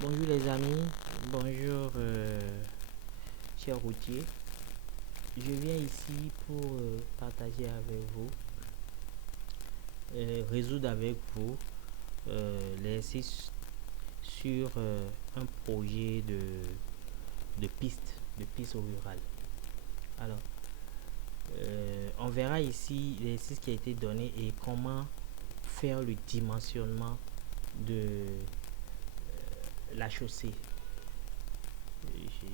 Bonjour les amis, bonjour chers routiers. Je viens ici pour partager avec vous, résoudre avec vous l'exercice sur un projet de piste rurale. Alors, on verra ici l'exercice qui a été donné et comment faire le dimensionnement de la chaussée.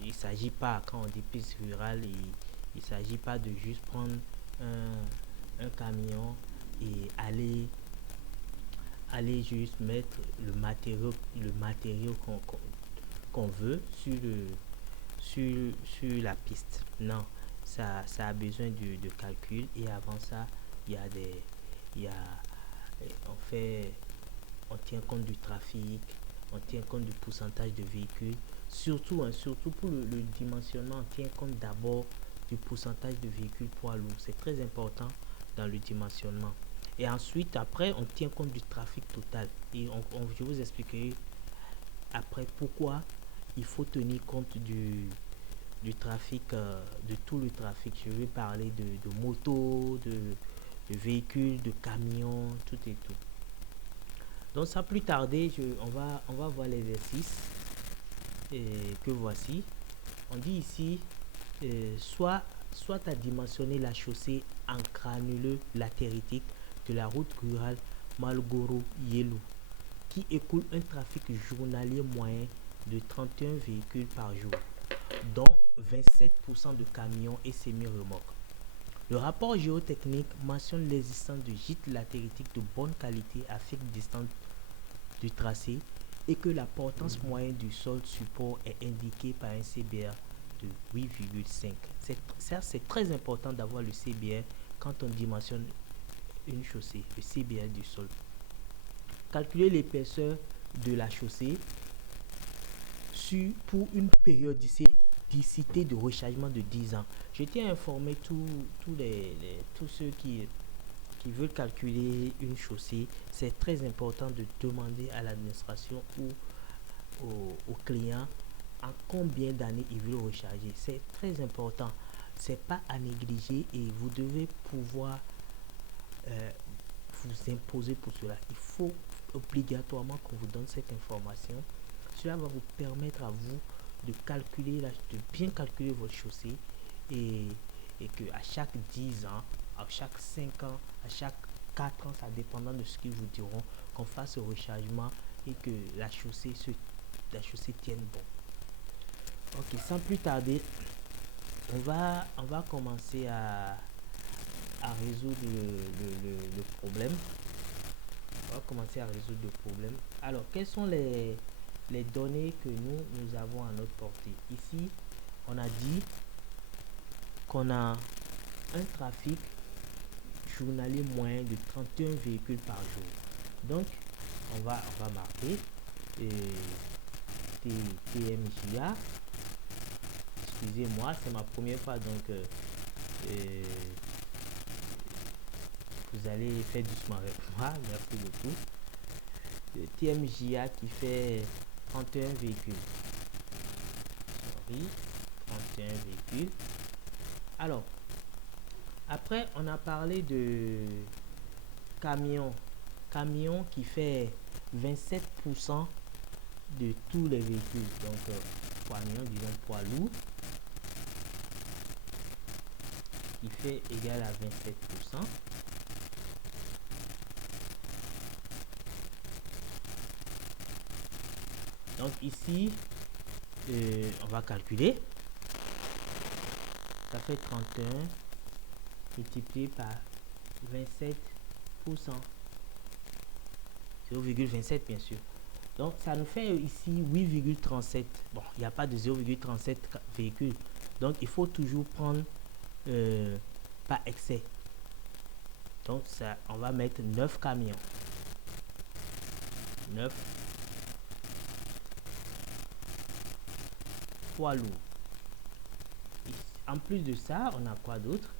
Il ne s'agit pas, quand on dit piste rurale, il ne s'agit pas de juste prendre un camion et aller juste mettre le matériau qu'on veut sur la piste. Non, ça a besoin de calcul et avant ça, il y a des, il y a, on tient compte du trafic, on tient compte du pourcentage de véhicules. Surtout pour le dimensionnement, on tient compte d'abord du pourcentage de véhicules poids lourds. C'est très important dans le dimensionnement. Et ensuite, après, on tient compte du trafic total. Et je vous expliquerai après pourquoi il faut tenir compte du trafic, de tout le trafic. Je vais parler de motos, de véhicules, de camions, tout et tout. Donc sans plus tarder, on va voir l'exercice que voici. On dit ici, soit à dimensionner la chaussée en granuleux latéritique de la route rurale Malgoro-Yelou, qui écoule un trafic journalier moyen de 31 véhicules par jour, dont 27% de camions et semi-remorques. Le rapport géotechnique mentionne l'existence de gîtes latéritiques de bonne qualité à faible distance du tracé et que la portance moyenne du sol support est indiquée par un CBR de 8,5. C'est très important d'avoir le CBR quand on dimensionne une chaussée, le CBR du sol. Calculer l'épaisseur de la chaussée pour une périodicité de rechargement de 10 ans. Je tiens à informer tous ceux qui veulent calculer une chaussée. C'est très important de demander à l'administration ou au client en combien d'années il veut recharger. C'est très important. C'est pas à négliger et vous devez pouvoir vous imposer pour cela. Il faut obligatoirement qu'on vous donne cette information. Cela va vous permettre à vous de bien calculer votre chaussée et que à chaque 10 ans, à chaque 5 ans, à chaque 4 ans, ça dépendant de ce qu'ils vous diront, qu'on fasse le rechargement et que la chaussée tienne bon. Ok, sans plus tarder, on va commencer à résoudre le problème. On va commencer à résoudre le problème. Alors, quelles sont les données que nous avons à notre portée? Ici, on a dit qu'on a un trafic journalier moyen de 31 véhicules par jour. Donc, on va marquer TMJA. Excusez-moi, c'est ma première fois, donc vous allez faire doucement avec moi. Merci beaucoup. TMJA qui fait 31 véhicules. Sorry, 31 véhicules. Alors, après, on a parlé de camion qui fait 27% de tous les véhicules. Donc, camion, disons poids lourd, qui fait égal à 27%. Donc ici, on va calculer. Ça fait 31 multiplié par 27%. 0,27 bien sûr. Donc ça nous fait ici 8,37. Bon, il n'y a pas de 0,37 véhicules. Donc il faut toujours prendre pas excès. Donc ça, on va mettre 9 camions. 9 poids lourds. En plus de ça, on a quoi d'autre?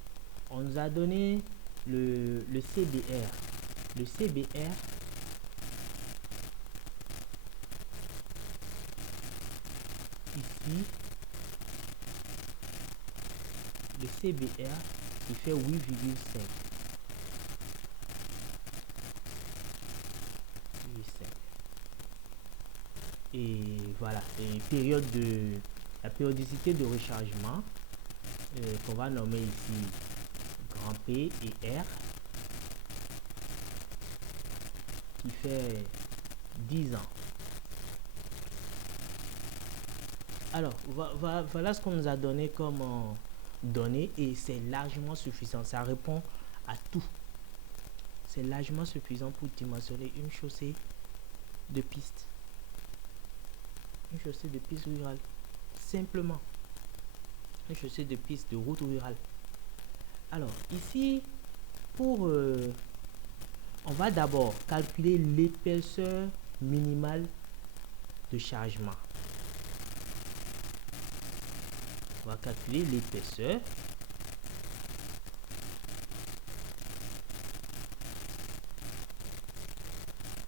On nous a donné le CBR. Le CBR, ici le CBR qui fait 8,5. Et voilà, et la périodicité de rechargement qu'on va nommer ici grand P et R, qui fait 10 ans. Alors voilà ce qu'on nous a donné comme données, et c'est largement suffisant, ça répond à tout. C'est largement suffisant pour dimensionner une chaussée de piste. Une chaussée de piste rurale. Simplement. Une chaussée de piste de route rurale. Alors, ici, on va d'abord calculer l'épaisseur minimale de chargement. On va calculer l'épaisseur.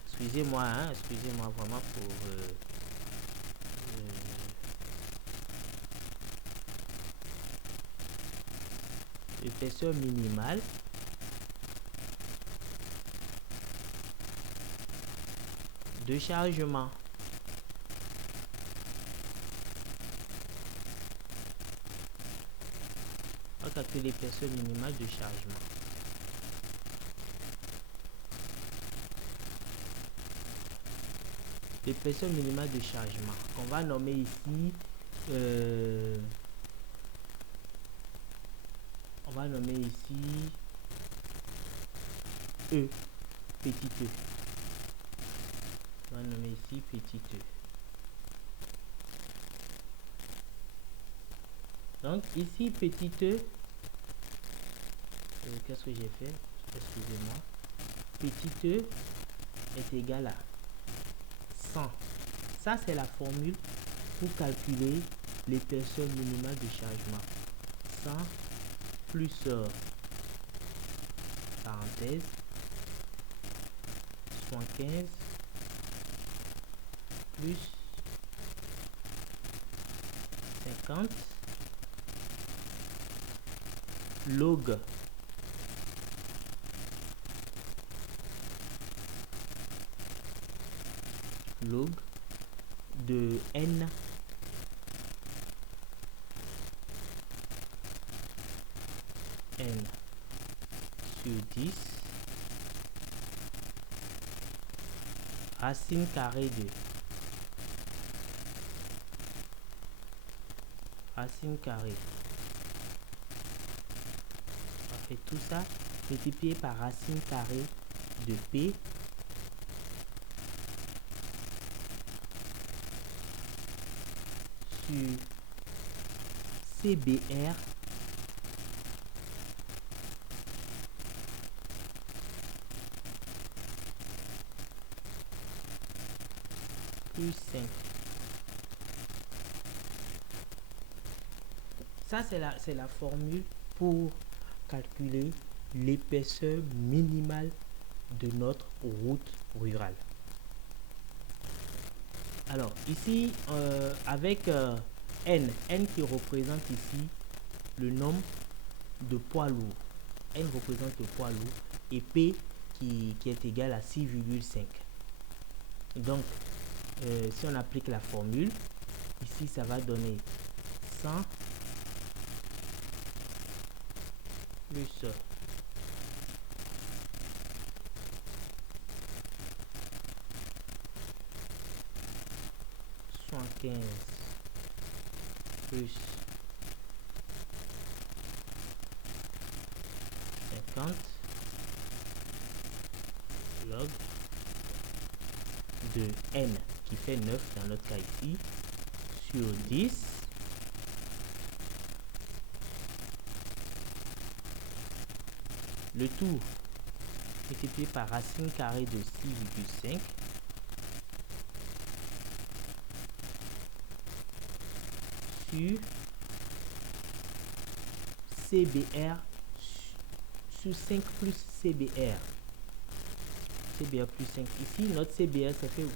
Excusez-moi, excusez-moi vraiment pour l'épaisseur minimale de chargement. On va calculer l'épaisseur minimale de chargement. L'épaisseur minimale de chargement. On va nommer ici on va nommer ici E, petit E. On va nommer ici petit E. Donc ici petit E, qu'est-ce que j'ai fait? Excusez-moi. Petit E est égal à 100. Ça c'est la formule pour calculer l'épaisseur minimale de chargement. 100 plus parenthèse 75 plus 50 log de n sur 10 racine carrée de racine carrée. On fait tout ça multiplié par racine carrée de P sur CBR plus 5. Ça c'est la formule pour calculer l'épaisseur minimale de notre route rurale. Alors ici avec n qui représente ici le nombre de poids lourds, n représente le poids lourd, et P qui est égal à 6,5. donc si on applique la formule ici, ça va donner 100 plus 75 plus 50 log de n qui fait 9 dans notre cas ici sur 10 le tout multiplié par racine carrée de 6,5 sur CBR sur 5 plus CBR plus 5. Ici notre CBR ça fait 8,5.